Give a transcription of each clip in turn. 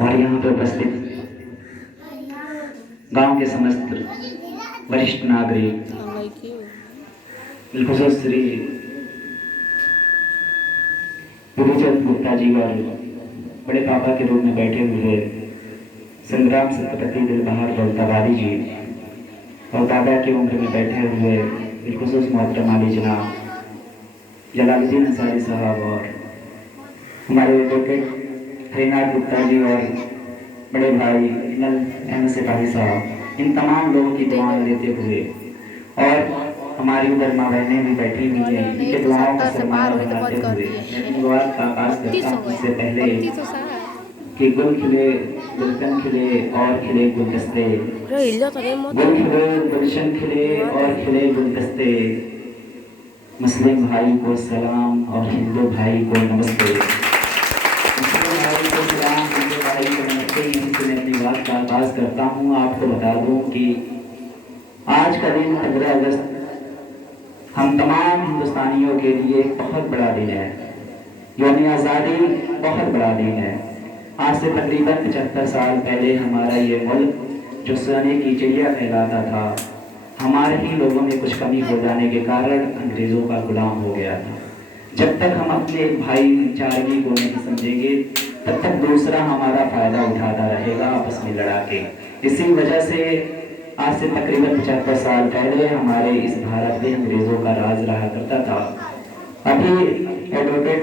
और यहाँ पर उपस्थित गांव के समस्त वरिष्ठ नागरिक, बिलखुसूस श्री गुरुचंद गुप्ता जी और बड़े पापा के रूप में बैठे हुए संग्राम सत्यपति दिल बहार दौलताबादी जी और दादा की उम्र में बैठे हुए बिलखुसूस मोहतरम आली जनाब जलालुद्दीन अंसारी साहब और हमारे एडवोकेट हरिनाथ गुप्ता जी और बड़े भाई नल अहमद सिपाही साहब, इन तमाम लोगों की दुआएं लेते हुए और हमारी उधर माँ बहनें भी बैठी हुई हैं, इनके दुआओं का सम्मान बनाते हुए मैं अपनी बात का आगाज करता हूँ। इससे पहले कि गुल खिले गुलशन खिले और खिले गुलदस्ते, गुल खिले गुलशन खिले और खिले गुलदस्ते, मुस्लिम भाई को सलाम और हिंदू भाई को नमस्ते। मुस्लिम भाई को सलाम, हिंदू भाई को नमस्ते। यहीं से मैं अपनी बात का आगाज करता हूँ। आपको बता दूँ कि आज का दिन 15 अगस्त हम तमाम हिंदुस्तानियों के लिए बहुत बड़ा दिन है। यौम आज़ादी बहुत बड़ा दिन है। आज से तकरीबन 75 साल पहले हमारा ये मुल्क जो सोने की चिड़िया कहलाता था, हमारे ही लोगों में कुछ कमी हो जाने के कारण अंग्रेज़ों का गुलाम हो गया था। जब तक हम अपने भाईचारगी को नहीं समझेंगे तब तक दूसरा हमारा फायदा उठाता रहेगा आपस में लड़ा के। इसी वजह से आज से तकरीबन 75 साल पहले हमारे इस भारत में अंग्रेज़ों का राज रहा करता था। अभी एडवोकेट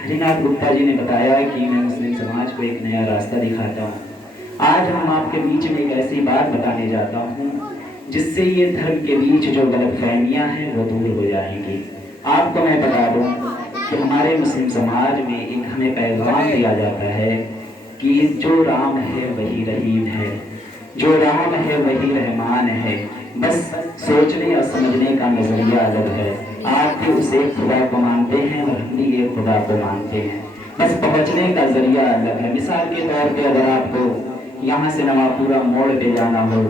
हरिनाथ गुप्ता जी ने बताया कि मैं मुस्लिम समाज को एक नया रास्ता दिखाता हूँ। आज हम आपके बीच में एक ऐसी बात बताने जाता हूँ जिससे ये धर्म के बीच जो गलतफहमियां हैं वो दूर हो जाएंगी। आपको मैं बता दूं कि हमारे मुस्लिम समाज में एक हमें पैगाम दिया जाता है कि जो राम है वही रहीम है, जो राम है वही रहमान है, बस सोचने और समझने का नजरिया अलग है। आप भी उस एक खुदा को मानते हैं और हम भी एक खुदा को मानते हैं, बस पहुंचने का जरिया अलग है। मिसाल के तौर पे अगर आपको यहाँ से नवापुरा मोड़ पे जाना हो,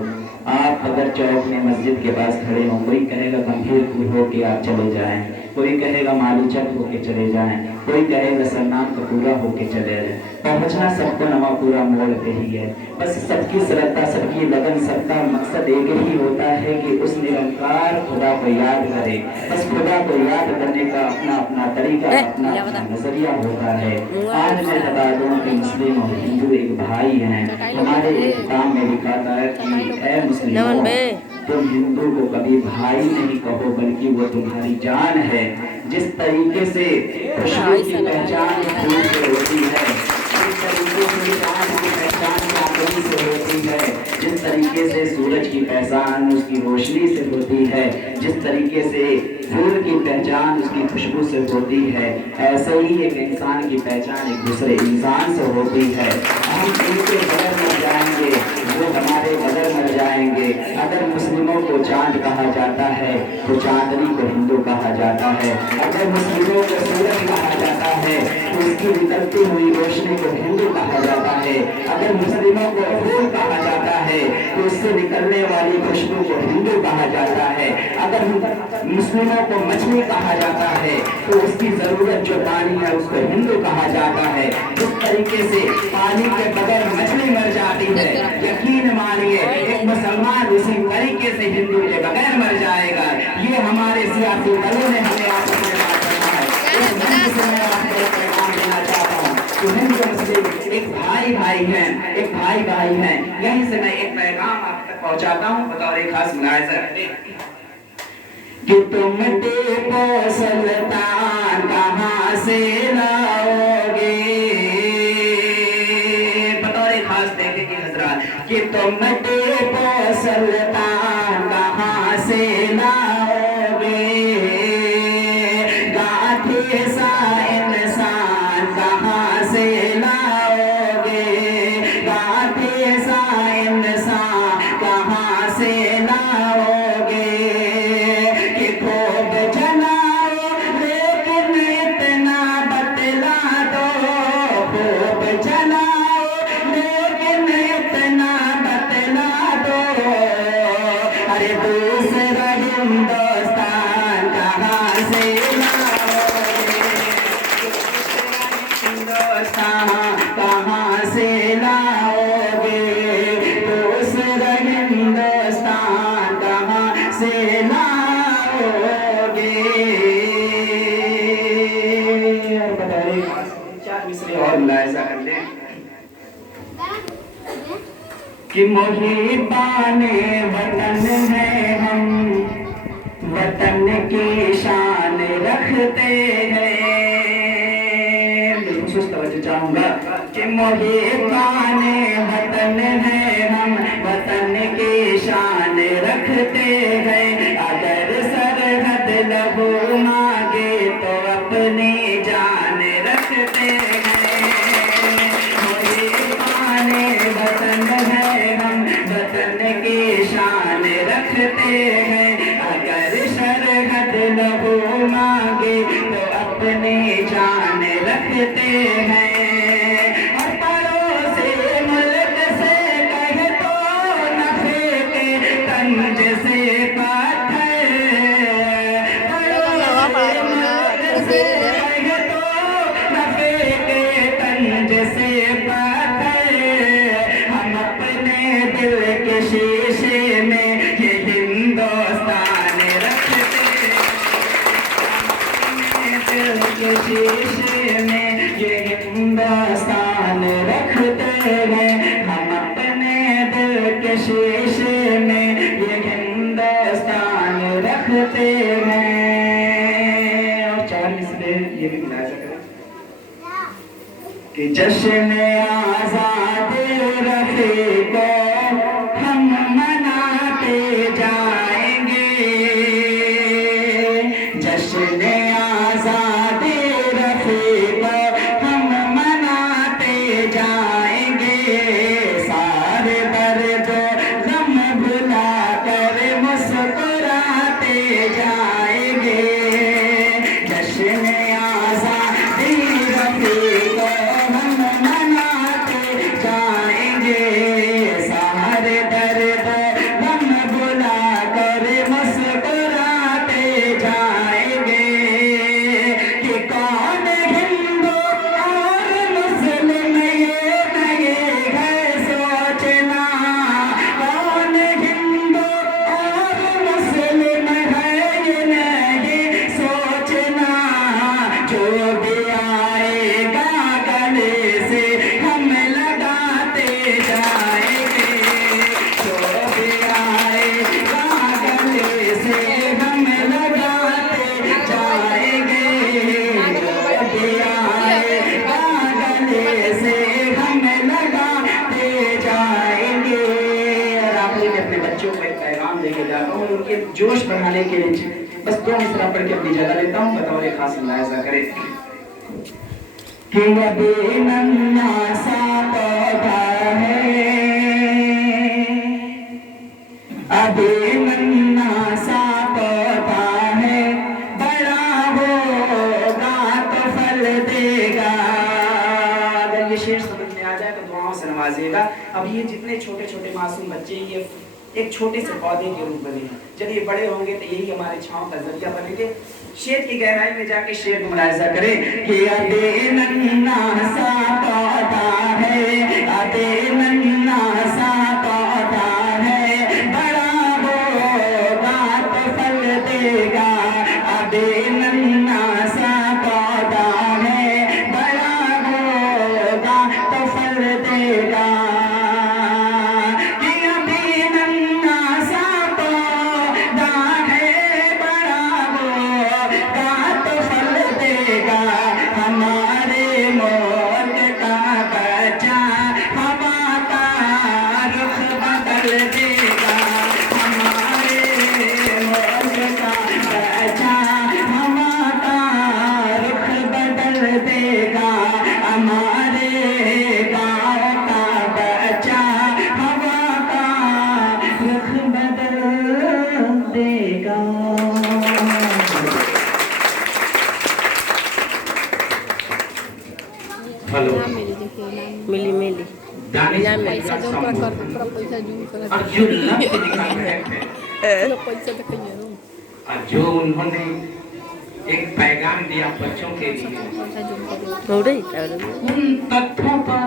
आप अगर चौक में मस्जिद के पास खड़े हो, कोई कहेगा गंभीरपुर होके आप चले जाएं, कोई कहेगा मालूचक होके चले जाएं, कोई कहेगा सरनाम कपूरा होके चले जाएं, पहुंचना सबको नवापुरा मोड़ पे ही है। बस सबकी श्रद्धा, सबकी लगन, सबका मकसद एक ही होता है कि उस निरंकार खुदा को याद करे। बस खुदा को याद करने का अपना अपना तरीका, अपना अपना नजरिया होता है। आज मैं बता दूं कि मुस्लिम और हिंदू एक भाई हैं। हमारे एक किताब में लिखा था कि ऐ मुस्लिमों, तुम हिंदू को कभी भाई नहीं कहो बल्कि वो तुम्हारी जान है। जिस तरीके से खुशबू की पहचान फूल से होती है, जिस तरीके से चांद की पहचान चांदनी से होती है, जिस तरीके से सूरज की पहचान उसकी रोशनी से होती है, जिस तरीके से फूल की पहचान उसकी खुशबू से होती है, ऐसे ही एक इंसान की पहचान एक दूसरे इंसान से होती है। हम इनके बगैर मर जाएंगे, वो हमारे बगैर मर जाएंगे। अगर मुस्लिमों को चांद कहा जाता है तो चांदनी को हिंदू कहा जाता है। अगर मुस्लिमों को सूरज कहा जाता है तो उसकी निकलती हुई रोशनी को हिंदू कहा जाता है। अगर मुस्लिमों को फूल कहा जाता है तो उससे निकलने वाली खुशबू को हिंदू कहा जाता है। अगर मुस्लिमों को मछली कहा जाता है तो उसकी जरूरत जो पानी है उसको हिंदू कहा जाता है। जिस तरीके से पानी के बगैर मछली मर जाती है, यकीन मानिए एक मुसलमान उसी तरीके से हिंदू के बगैर मर जाएगा। ये हमारे सियासी दलों ने हमें आपस में बात करना है। मैं आपको एक पैगाम देना चाहता हूँ कि हिंदू मुस्लिम एक भाई भाई हैं, एक भाई भाई हैं। यहीं से मैं एक पैगाम आप तक पहुँचाता हूँ बतौर एक खास मुलाहिज़ा कि तुम टीपू सुल्तान कहाँ से लाओगे। बतौर खास देखेंगे हजरात कि तुम टीपू सुल्तान कहाँ से लाओगे, गांधी सा इंसान कहाँ से लाओगे, गांधी सा इंसान कहाँ से लाओगे। कहाँ से लाओगे, दूसरा हिंदुस्तान कहाँ से लाओगे। और बताइए 4 मिसरे और मुलाहिजा कर लें कि मुहीबाने वतन है हम, वतन की शान रखते हैं। महसूस तवज्जो चाहूंगा कि मुहीबाने वतन है हम, वतन की शान रखते हैं। अगर सरहद लहू मांगे तो अपनी जान रखते हैं। मुहीबाने वतन है हम, वतन की शान रखते हैं। अगर सरहद लहू मांगे तो अपनी जान रखते हैं। और पड़ोसी मुल्क से कहे तो न फेंके तंज से पत्थर, पड़ोसी मुल्क से कहे तो न फेंके तंज से पत्थर। हम अपने दिल के शीशे में ये हिंदुस्तान रखते हैं। दिल के शीशे में ये हिंदुस्तान रखते हैं। हम अपने दिल के शीशे में ये हिंदुस्तान रखते हैं। और 4 मिसरे ये भी मुलाहिजा करें कि जश्न आज़ादी रफ़ी को हम मनाते जाएंगे। जश्न आज़ादी रफ़ी को हम मनाते जाएंगे। सारे दर्द गम भुला कर मुस्कुराते जाएंगे। जश्न आज़ादी रफ़ी को हम मनाते जाएंगे। सारे दर्द गम भुला कर मुस्कुराते जाएंगे। कि कौन हिंदू और मुस्लिम ये नहीं है सोचना। कौन हिंदू और मुस्लिम है ये नहीं सोचना। जो भी आएगा गले से हम लगाते जाएंगे। जो भी आएगा गले से हम लगाते जाएंगे। जो भी आएगा गले से हम लगाते जाएंगे। और आखिरी में अपने बच्चों को एक पैगाम देके जाता हूँ, उनके जोश बढ़ाने के लिए बस 2 मिसरा पढ़ के अपनी जगह लेता हूँ। बतौर खास मुलाहिजा करें कि अभी नन्हा सा पौधा है, अभी नन्हा सा पौधा है, बड़ा होगा तो फल देगा। अगर ये शेर समझ में आ जाए तो दुआओं से नवाजिएगा। अब ये जितने छोटे छोटे मासूम बच्चे ये एक छोटे से पौधे के रूप बने हैं। जब ये बड़े होंगे तो यही हमारे छांव का जरिया बनेंगे। शेर की गहराई में जाके शेर को मुलाहिजा करें कि अभी नन्हा सा पौधा है, अभी नन्हा सा पौधा है, बड़ा होगा तो फल देगा। अभी नन्हा सा पौधा है, बड़ा होगा तो फल देगा। कि अभी नन्हा सा पौधा है, बड़ा होगा तो फल देगा। हमारे मुल्क का बच्चा हवा का रुख बदल देगा। हमारे मुल्क का बच्चा हवा का रुख बदल देगा। हमारे गाँव का बच्चा हवा का रुख बदल देगा। हेलो मिली मिली दानिश पैसा जो कर पैसा जूम कर अर्जुन लक्ष्य दिखाते हैं लो पैसा तो कहीं रो और जो उन्होंने एक पैगाम दिया बच्चों के लिए, पैसा जूम कर हो रही उन तथ्यों पर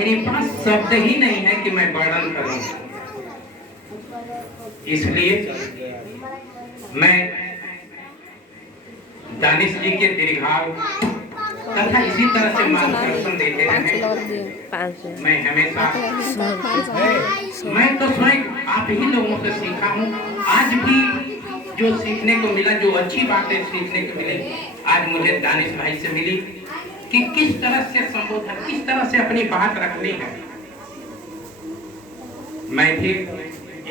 मेरे पास शब्द ही नहीं है कि मैं वर्णन करूं। इसलिए मैं दानिश जी के दीर्घायु तथा इसी तरह से मार्गदर्शन देते रहे। 500 मैं हमेशा मैं तो स्वयं आप ही लोगों से सीखा हूँ। आज भी जो सीखने को मिला, जो अच्छी बातें सीखने को मिली, आज मुझे दानिश भाई से मिली कि किस तरह से संबोधन, किस तरह से अपनी बात रखनी है। मैं भी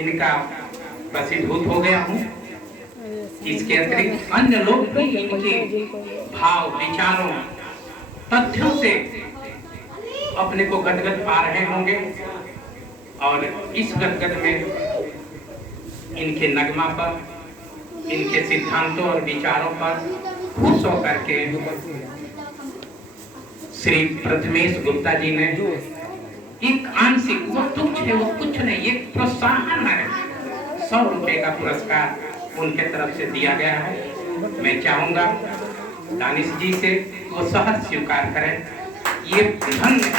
इनका वशीभूत हो गया हूँ। इसके अतिरिक्त अन्य लोग भी इनके भाव, विचारों, तथ्यों से अपने को गदगद पा रहे होंगे और इस गदगद में इनके नगमा पर, इनके सिद्धांतों और विचारों पर खुश होकर के श्री प्रथमेश गुप्ता जी ने एक आंशिक, वो तुच्छ है, वो कुछ नहीं, एक प्रोत्साहन है, 100 रुपए का पुरस्कार उनके तरफ से दिया गया है। मैं चाहूंगा दानिश जी से वो सहज स्वीकार करें। ये धन्य